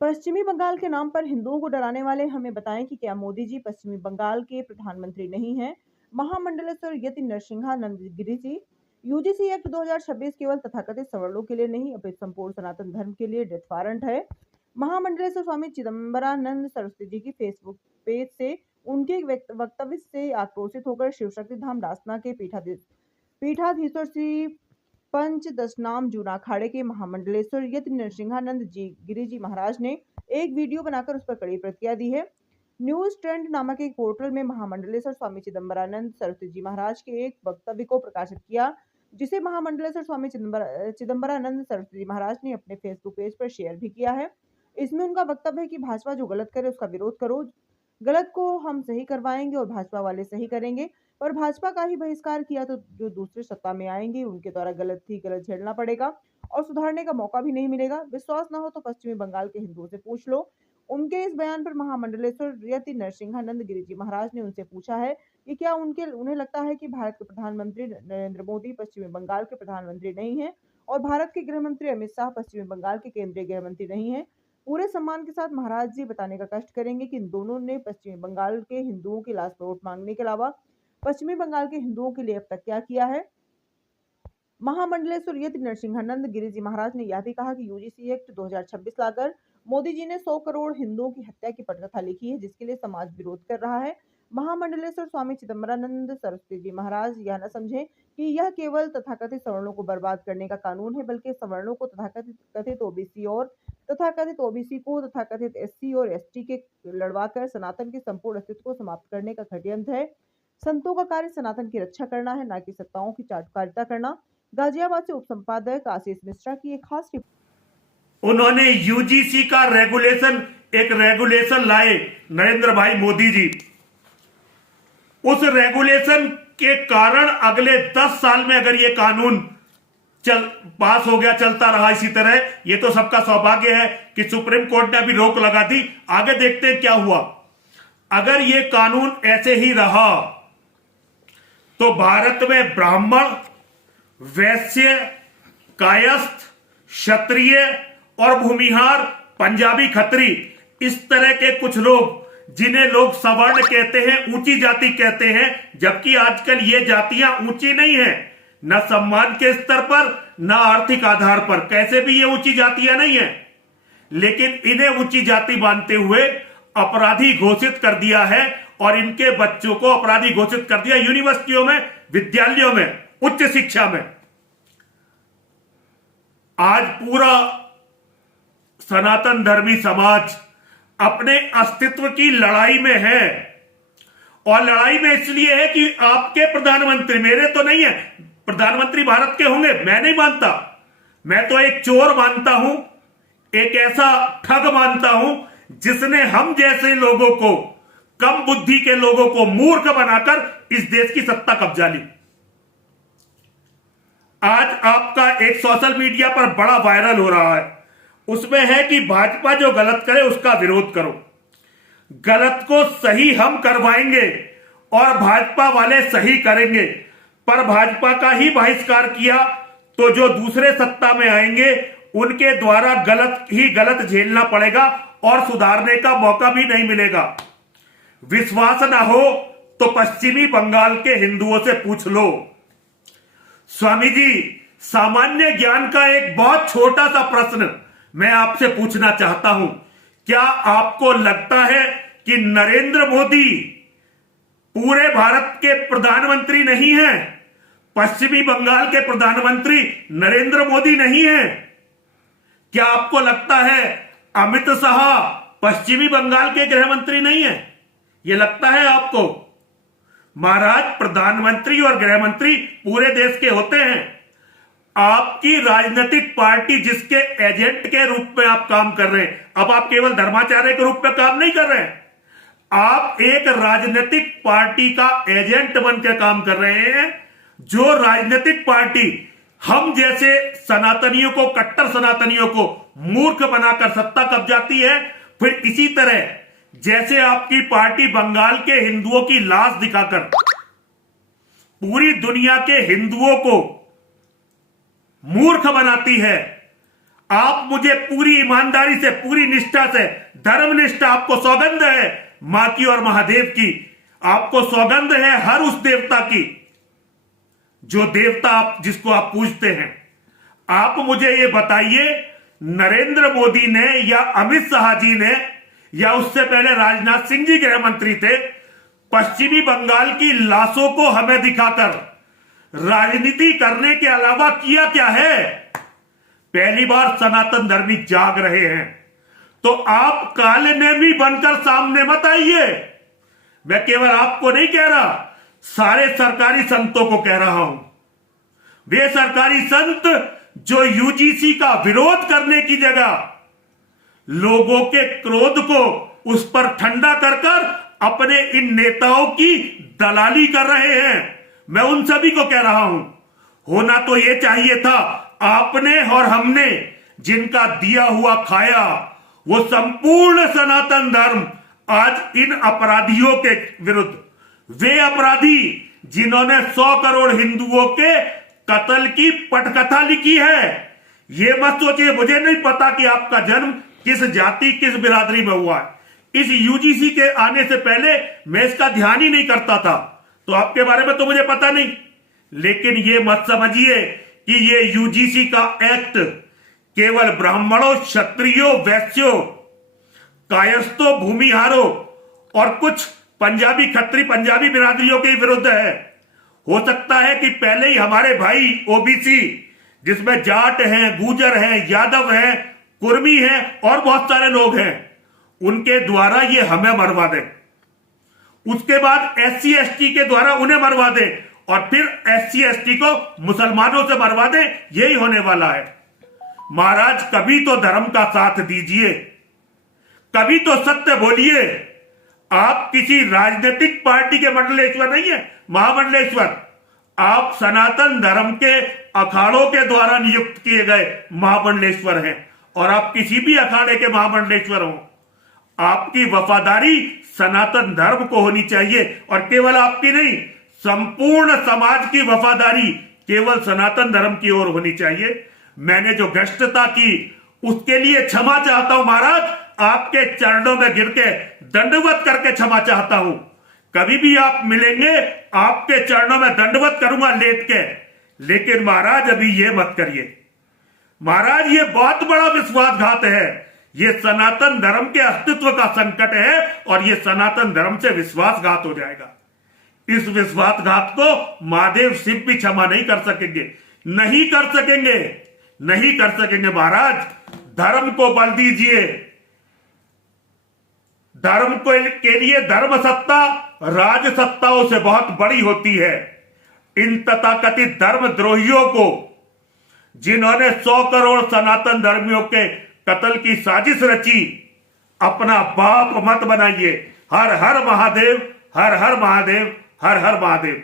पश्चिमी बंगाल के नाम पर हिंदुओं को डराने वाले हमें बताएं कि क्या मोदी जी पश्चिमी बंगाल के प्रधानमंत्री नहीं हैं? महामंडलेश्वर यति नरसिंहानंद गिरि जी। यूजीसी एक्ट 2026 केवल तथाकथित सवर्णों के लिए नहीं अपितु संपूर्ण सनातन धर्म के लिए डेथ वारंट है। महामंडलेश्वर स्वामी चिदम्बरानंद सरस्वती जी की फेसबुक पेज से उनके एक वक्तव्य से आक्रोशित होकर शिव शक्ति धाम डासना के पीठाधीश्वर श्री पंचदशनाम जूना अखाड़े के महामंडलेश्वर यति नरसिंहानंद जी गिरि जी महाराज ने एक वीडियो बनाकर उस पर कड़ी प्रतिक्रिया दी है। न्यूज ट्रेंड नामक एक पोर्टल में महामंडलेश्वर स्वामी चिदम्बरानंद सरस्वती जी महाराज के एक वक्तव्य को प्रकाशित किया, जिसे महामंडलेश्वर स्वामी चिदम्बरानंद सरस्वती जी महाराज ने अपने फेसबुक पेज पर शेयर भी किया है। इसमें उनका वक्तव्य है कि भाजपा जो गलत करे उसका विरोध करो, गलत को हम सही करवाएंगे और भाजपा वाले सही करेंगे, पर भाजपा का ही बहिष्कार किया तो जो दूसरे सत्ता में आएंगे उनके द्वारा गलत थी गलत झेलना पड़ेगा और सुधारने का मौका भी नहीं मिलेगा। विश्वास ना हो तो पश्चिमी बंगाल के हिंदुओं से पूछ लो। उनके इस बयान पर महामंडलेश्वर यति नरसिंहानंद गिरि जी महाराज ने उनसे पूछा है कि क्या उन्हें लगता है कि भारत के प्रधानमंत्री नरेंद्र मोदी पश्चिमी बंगाल के प्रधानमंत्री नहीं है और भारत के गृह मंत्री अमित शाह पश्चिमी बंगाल के केंद्रीय गृह मंत्री नहीं है। पूरे सम्मान के साथ महाराज जी बताने का कष्ट करेंगे कि इन दोनों ने पश्चिमी बंगाल के हिंदुओं की लाश पर वोट मांगने के अलावा पश्चिमी बंगाल के हिंदुओं के लिए अब तक क्या किया है। महामंडलेश्वर यति नरसिंहानंद गिरि जी महाराज ने यह भी कहा कि यूजीसी एक्ट 2026 लाकर मोदी जी ने 100 करोड़ हिंदुओं की हत्या की पटकथा लिखी है, जिसके लिए समाज विरोध कर रहा है। महामंडलेश्वर स्वामी चिदम्बरानंद सरस्वती जी महाराज यह न समझें कि यह केवल तथाकथित सवर्णों को बर्बाद करने का कानून है, बल्कि सवर्णों को तथाकथित ओबीसी और तथाकथित ओबीसी को तथाकथित एससी और एसटी के लड़वाकर सनातन के संपूर्ण अस्तित्व को समाप्त करने का घटियंत्र है। संतों का कार्य सनातन की रक्षा करना है, न कि सत्ताओं की चाटुकारिता करना। गाजियाबाद से उपसंपादक आशीष मिश्रा की एक खास रिपोर्ट। उन्होंने यूजीसी का एक रेगुलेशन लाए नरेंद्र भाई मोदी जी। उस रेगुलेशन के कारण अगले 10 साल में अगर ये कानून पास हो गया, चलता रहा इसी तरह, ये तो सबका सौभाग्य है कि सुप्रीम कोर्ट ने अभी रोक लगा दी। आगे देखते हैं क्या हुआ। अगर ये कानून ऐसे ही रहा तो भारत में ब्राह्मण, वैश्य, कायस्थ, क्षत्रिय और भूमिहार, पंजाबी खत्री, इस तरह के कुछ लोग जिन्हें लोग सवर्ण कहते हैं, ऊंची जाति कहते हैं, जबकि आजकल ये जातियां ऊंची नहीं है, न सम्मान के स्तर पर न आर्थिक आधार पर, कैसे भी ये ऊंची जातियां नहीं है, लेकिन इन्हें ऊंची जाति मानते हुए अपराधी घोषित कर दिया है और इनके बच्चों को अपराधी घोषित कर दिया यूनिवर्सिटियों में, विद्यालयों में, उच्च शिक्षा में। आज पूरा सनातन धर्मी समाज अपने अस्तित्व की लड़ाई में है और लड़ाई में इसलिए है कि आपके प्रधानमंत्री, मेरे तो नहीं है, प्रधानमंत्री भारत के होंगे, मैं नहीं मानता। मैं तो एक चोर मानता हूं, एक ऐसा ठग मानता हूं जिसने हम जैसे लोगों को, कम बुद्धि के लोगों को मूर्ख बनाकर इस देश की सत्ता कब्जा ली। आज आपका एक सोशल मीडिया पर बड़ा वायरल हो रहा है, उसमें है कि भाजपा जो गलत करे उसका विरोध करो, गलत को सही हम करवाएंगे और भाजपा वाले सही करेंगे, पर भाजपा का ही बहिष्कार किया तो जो दूसरे सत्ता में आएंगे उनके द्वारा गलत झेलना पड़ेगा और सुधारने का मौका भी नहीं मिलेगा। विश्वास ना हो तो पश्चिमी बंगाल के हिंदुओं से पूछ लो। स्वामी जी, सामान्य ज्ञान का एक बहुत छोटा सा प्रश्न मैं आपसे पूछना चाहता हूं। क्या आपको लगता है कि नरेंद्र मोदी पूरे भारत के प्रधानमंत्री नहीं हैं? पश्चिमी बंगाल के प्रधानमंत्री नरेंद्र मोदी नहीं हैं? क्या आपको लगता है अमित शाह पश्चिमी बंगाल के गृह मंत्री नहीं है? यह लगता है आपको? महाराज, प्रधानमंत्री और गृह मंत्री पूरे देश के होते हैं। आपकी राजनीतिक पार्टी जिसके एजेंट के रूप में आप काम कर रहे हैं, अब आप केवल धर्माचार्य के रूप में काम नहीं कर रहे हैं, आप एक राजनीतिक पार्टी का एजेंट बनकर काम कर रहे हैं। जो राजनीतिक पार्टी हम जैसे सनातनियों को, कट्टर सनातनियों को मूर्ख बनाकर सत्ता कब्जाती है, फिर इसी तरह जैसे आपकी पार्टी बंगाल के हिंदुओं की लाश दिखाकर पूरी दुनिया के हिंदुओं को मूर्ख बनाती है, आप मुझे पूरी ईमानदारी से, पूरी निष्ठा से, धर्मनिष्ठा, आपको सौगंध है मां की और महादेव की, आपको सौगंध है हर उस देवता की जो देवता जिसको आप पूजते हैं। आप मुझे ये बताइए, नरेंद्र मोदी ने या अमित शाह जी ने या उससे पहले राजनाथ सिंह जी गृह मंत्री थे, पश्चिमी बंगाल की लाशों को हमें दिखाकर राजनीति करने के अलावा किया क्या है? पहली बार सनातन धर्मी जाग रहे हैं, तो आप काले नेमी बनकर सामने मत आइए। मैं केवल आपको नहीं कह रहा, सारे सरकारी संतों को कह रहा हूं। वे सरकारी संत जो यूजीसी का विरोध करने की जगह लोगों के क्रोध को उस पर ठंडा कर कर अपने इन नेताओं की दलाली कर रहे हैं, मैं उन सभी को कह रहा हूं, होना तो यह चाहिए था आपने और हमने जिनका दिया हुआ खाया, वो संपूर्ण सनातन धर्म आज इन अपराधियों के विरुद्ध, वे अपराधी जिन्होंने 100 करोड़ हिंदुओं के कत्ल की पटकथा लिखी है। ये मत सोचिए, मुझे नहीं पता कि आपका जन्म किस जाति, किस बिरादरी में हुआ है। इस यूजीसी के आने से पहले मैं इसका ध्यान ही नहीं करता था, तो आपके बारे में तो मुझे पता नहीं। लेकिन ये मत समझिए कि ये यूजीसी का एक्ट केवल ब्राह्मणों, क्षत्रियों, वैश्यों, कायस्थों, भूमिहारों और कुछ पंजाबी, खत्री पंजाबी बिरादरियों के विरुद्ध है। हो सकता है कि पहले ही हमारे भाई ओबीसी, जिसमें जाट हैं, गुर्जर हैं, यादव हैं, कुर्मी हैं और बहुत सारे लोग हैं, उनके द्वारा ये हमें मरवा दे, उसके बाद एससी एसटी के द्वारा उन्हें मरवा दे और फिर एससी एसटी को मुसलमानों से मरवा दे, यही होने वाला है। महाराज, कभी तो धर्म का साथ दीजिए, कभी तो सत्य बोलिए। आप किसी राजनीतिक पार्टी के मंडलेश्वर नहीं है, महामंडलेश्वर। आप सनातन धर्म के अखाड़ों के द्वारा नियुक्त किए गए महामंडलेश्वर हैं, और आप किसी भी अखाड़े के महामंडलेश्वर हो, आपकी वफादारी सनातन धर्म को होनी चाहिए, और केवल आपकी नहीं, संपूर्ण समाज की वफादारी केवल सनातन धर्म की ओर होनी चाहिए। मैंने जो भ्रष्टता की उसके लिए क्षमा चाहता हूं महाराज, आपके चरणों में गिर के दंडवत करके क्षमा चाहता हूं। कभी भी आप मिलेंगे, आपके चरणों में दंडवत करूंगा लेट के। लेकिन महाराज, अभी ये मत करिए महाराज, ये बहुत बड़ा विश्वासघात है, ये सनातन धर्म के अस्तित्व का संकट है, और ये सनातन धर्म से विश्वासघात हो जाएगा। इस विश्वासघात को महादेव शिव भी क्षमा नहीं कर सकेंगे, नहीं कर सकेंगे, नहीं कर सकेंगे। महाराज, धर्म को बल दीजिए। धर्म के लिए धर्म सत्ता राज सत्ताओं से बहुत बड़ी होती है। इन तथाकथित धर्मद्रोहियों को, जिन्होंने 100 करोड़ सनातन धर्मियों के कत्ल की साजिश रची, अपना बाप मत बनाइए। हर हर महादेव, हर हर महादेव, हर हर महादेव।